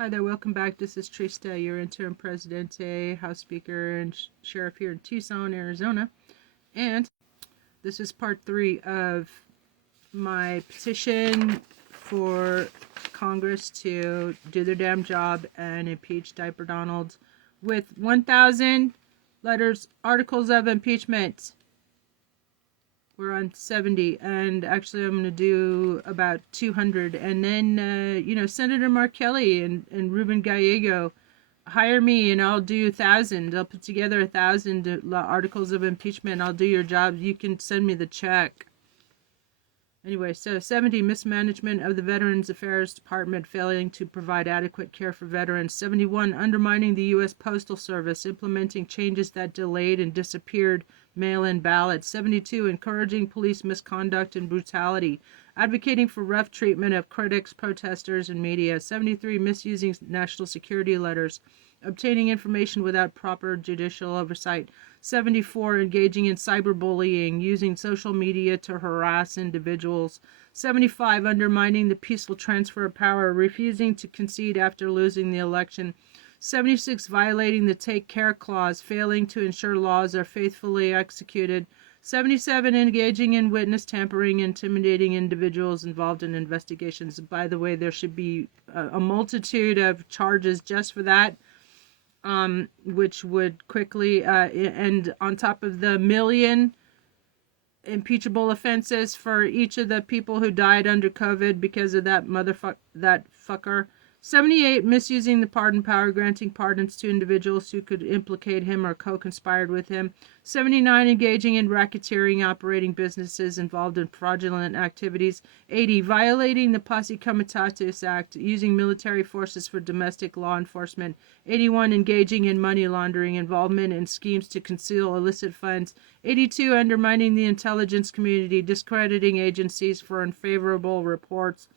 Hi there, welcome back. This is Trista, your interim presidente, House Speaker, and Sheriff here in Tucson, Arizona. And this is part 3 of my petition for Congress to do their damn job and impeach Diaper Donald with 1,000 articles of impeachment. We're on 70, and actually I'm going to do about 200. And then, Senator Mark Kelly and Ruben Gallego, hire me and I'll do 1,000. I'll put together 1,000 articles of impeachment. I'll do your job. You can send me the check. Anyway, so 70, mismanagement of the Veterans Affairs Department, failing to provide adequate care for veterans. 71, undermining the U.S. Postal Service, implementing changes that delayed and disappeared mail-in ballots. 72, encouraging police misconduct and brutality, advocating for rough treatment of critics, protesters, and media. 73, misusing national security letters, obtaining information without proper judicial oversight. 74, engaging in cyberbullying, using social media to harass individuals. 75, undermining the peaceful transfer of power, refusing to concede after losing the election. 76, violating the Take Care Clause, failing to ensure laws are faithfully executed. 77, engaging in witness tampering, intimidating individuals involved in investigations. By the way, there should be a multitude of charges just for that. Which would quickly, and on top of the million impeachable offenses for each of the people who died under COVID because of that fucker. 78, misusing the pardon power, granting pardons to individuals who could implicate him or co-conspired with him. 79, engaging in racketeering, operating businesses involved in fraudulent activities. 80, violating the Posse Comitatus Act, using military forces for domestic law enforcement. 81, engaging in money laundering, involvement in schemes to conceal illicit funds. 82, undermining the intelligence community, discrediting agencies for unfavorable reports.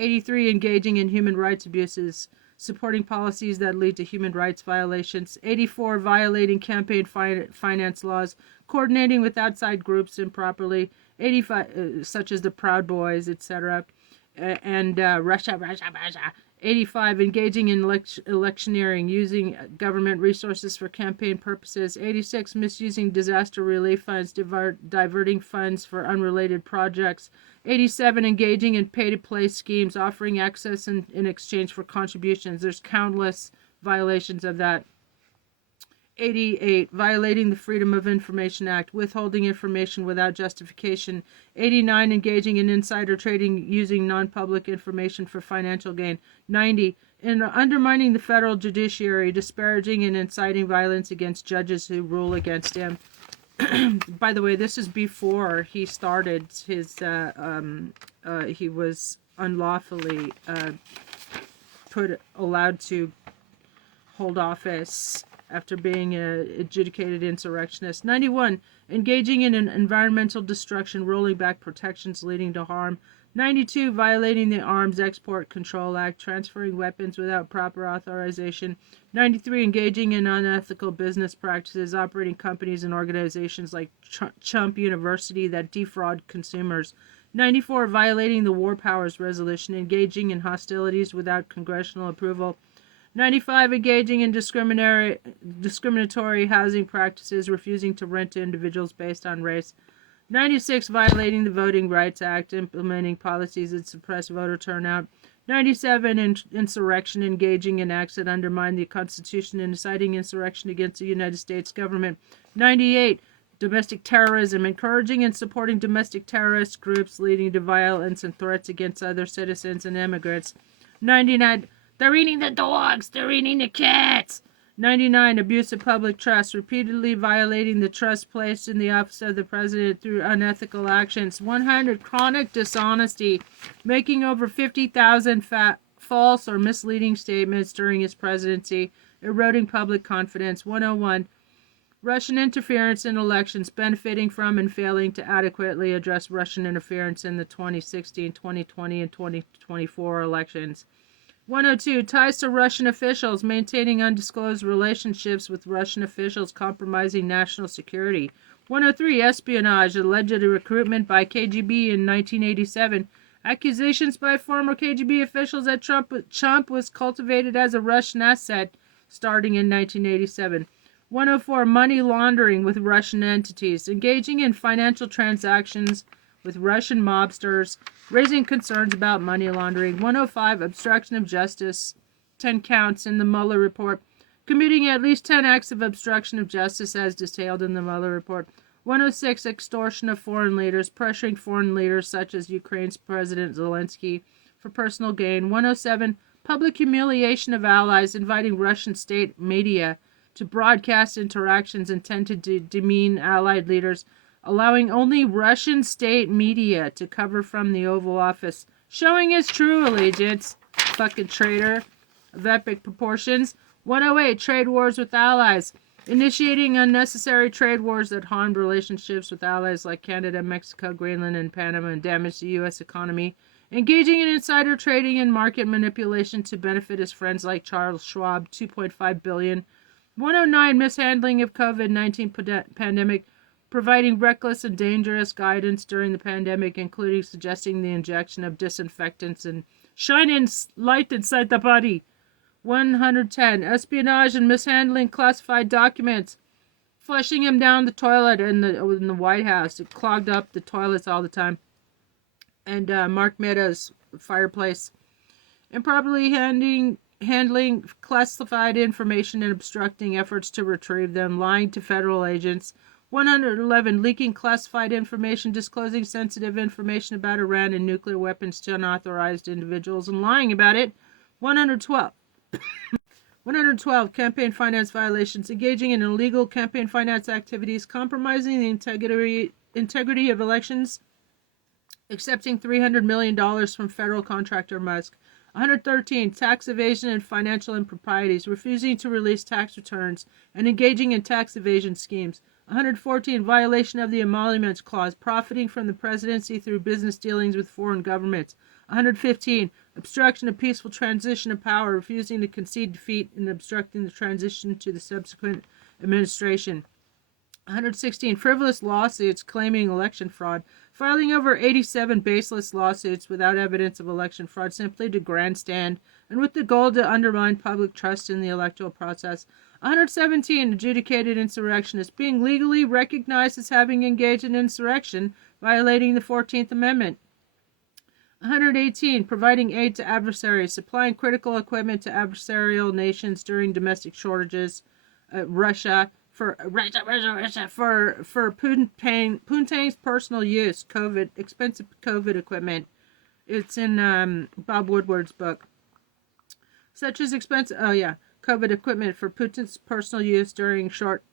83, engaging in human rights abuses, supporting policies that lead to human rights violations. 84, violating campaign finance laws, coordinating with outside groups improperly. 85, such as the Proud Boys, etc. And Russia. 85, engaging in electioneering, using government resources for campaign purposes. 86, misusing disaster relief funds, diverting funds for unrelated projects. 87, engaging in pay-to-play schemes, offering access in exchange for contributions. There's countless violations of that. 88, violating the Freedom of Information Act, withholding information without justification. 89, engaging in insider trading using non-public information for financial gain. 90, in undermining the federal judiciary, disparaging and inciting violence against judges who rule against him. By the way, this is before he started his, he was unlawfully allowed to hold office after being an adjudicated insurrectionist. 91, engaging in an environmental destruction, rolling back protections leading to harm. 92, violating the Arms Export Control Act, transferring weapons without proper authorization. 93, engaging in unethical business practices, operating companies and organizations like Chump University that defraud consumers. 94, violating the War Powers Resolution, engaging in hostilities without congressional approval. 95, engaging in discriminatory housing practices, refusing to rent to individuals based on race. 96, violating the Voting Rights Act, implementing policies that suppress voter turnout. 97, insurrection, engaging in acts that undermine the Constitution and inciting insurrection against the United States government. 98, domestic terrorism, encouraging and supporting domestic terrorist groups leading to violence and threats against other citizens and immigrants. 99, they're eating the dogs, they're eating the cats. 99, abuse of public trust, repeatedly violating the trust placed in the office of the president through unethical actions. 100, chronic dishonesty, making over 50,000 false or misleading statements during his presidency, eroding public confidence. 101, Russian interference in elections, benefiting from and failing to adequately address Russian interference in the 2016, 2020, and 2024 elections. 102, ties to Russian officials, maintaining undisclosed relationships with Russian officials, compromising national security. 103, espionage, alleged recruitment by KGB in 1987, Accusations by former KGB officials that Trump was cultivated as a Russian asset starting in 1987. 104. Money laundering with Russian entities, engaging in financial transactions with Russian mobsters, raising concerns about money laundering. 105. Obstruction of justice, 10 counts in the Mueller report, committing at least 10 acts of obstruction of justice as detailed in the Mueller report. 106. Extortion of foreign leaders, pressuring foreign leaders such as Ukraine's President Zelensky for personal gain. 107. Public humiliation of allies, inviting Russian state media to broadcast interactions intended to demean allied leaders, allowing only Russian state media to cover from the Oval Office, showing his true allegiance. Fucking traitor of epic proportions. 108. Trade wars with allies, initiating unnecessary trade wars that harmed relationships with allies like Canada, Mexico, Greenland, and Panama and damaged the U.S. economy. Engaging in insider trading and market manipulation to benefit his friends like Charles Schwab, $2.5 billion. 109. Mishandling of COVID-19 pandemic, providing reckless and dangerous guidance during the pandemic, including suggesting the injection of disinfectants and shining light inside the body. 110. Espionage and mishandling classified documents, flushing him down the toilet in the White House. It clogged up the toilets all the time. And Mark Meadows' fireplace. Improperly handling classified information and obstructing efforts to retrieve them, lying to federal agents. 111. Leaking classified information, disclosing sensitive information about Iran and nuclear weapons to unauthorized individuals and lying about it. 112. 112. Campaign finance violations, engaging in illegal campaign finance activities, compromising the integrity of elections, accepting $300 million from federal contractor Musk. 113. Tax evasion and financial improprieties, refusing to release tax returns and engaging in tax evasion schemes. 114. Violation of the Emoluments Clause, profiting from the presidency through business dealings with foreign governments. 115. Obstruction of peaceful transition of power, refusing to concede defeat and obstructing the transition to the subsequent administration. 116. Frivolous lawsuits claiming election fraud, filing over 87 baseless lawsuits without evidence of election fraud simply to grandstand and with the goal to undermine public trust in the electoral process. 117. Adjudicated insurrectionists, being legally recognized as having engaged in insurrection, violating the 14th Amendment. 118. Providing aid to adversaries, supplying critical equipment to adversarial nations during domestic shortages. Russia for Putin's personal use, expensive COVID equipment. It's in Bob Woodward's book. Such as COVID equipment for Putin's personal use during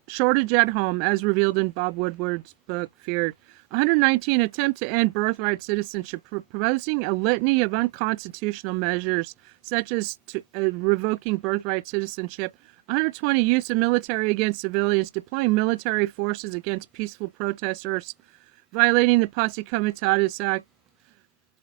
shortage at home, as revealed in Bob Woodward's book, Feared. 119. Attempt to end birthright citizenship, proposing a litany of unconstitutional measures, such as revoking birthright citizenship. 120. Use of military against civilians, deploying military forces against peaceful protesters, violating the Posse Comitatus Act.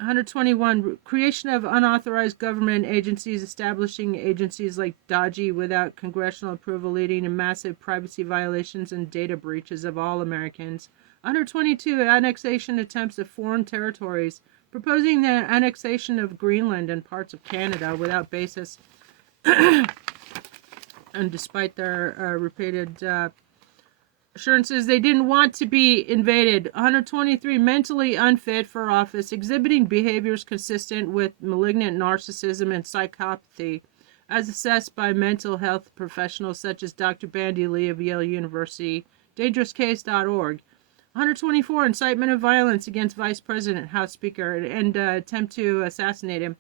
121. Creation of unauthorized government agencies, establishing agencies like DOGE without congressional approval, leading to massive privacy violations and data breaches of all Americans. 122. Annexation attempts of foreign territories, proposing the annexation of Greenland and parts of Canada without basis and despite their repeated assurances they didn't want to be invaded. 123. Mentally unfit for office, exhibiting behaviors consistent with malignant narcissism and psychopathy, as assessed by mental health professionals such as Dr. Bandy Lee of Yale University, dangerouscase.org. 124. Incitement of violence against Vice President, House Speaker, and attempt to assassinate him.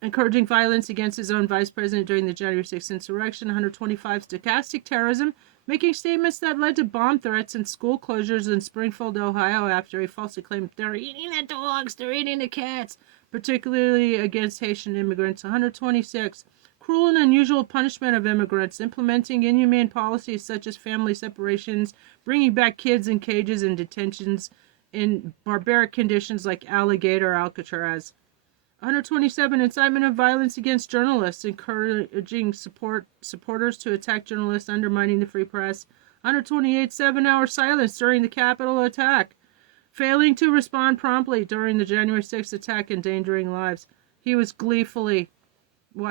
Encouraging violence against his own vice president during the January 6th insurrection. 125. Stochastic terrorism, making statements that led to bomb threats and school closures in Springfield, Ohio, after he falsely claimed they're eating the dogs, they're eating the cats, particularly against Haitian immigrants. 126. Cruel and unusual punishment of immigrants, implementing inhumane policies such as family separations, bringing back kids in cages and detentions in barbaric conditions like Alligator Alcatraz. 127. Incitement of violence against journalists, encouraging supporters to attack journalists, undermining the free press. 128. 7-hour silence during the Capitol attack. failing to respond promptly during the January 6th attack, endangering lives. He was gleefully watching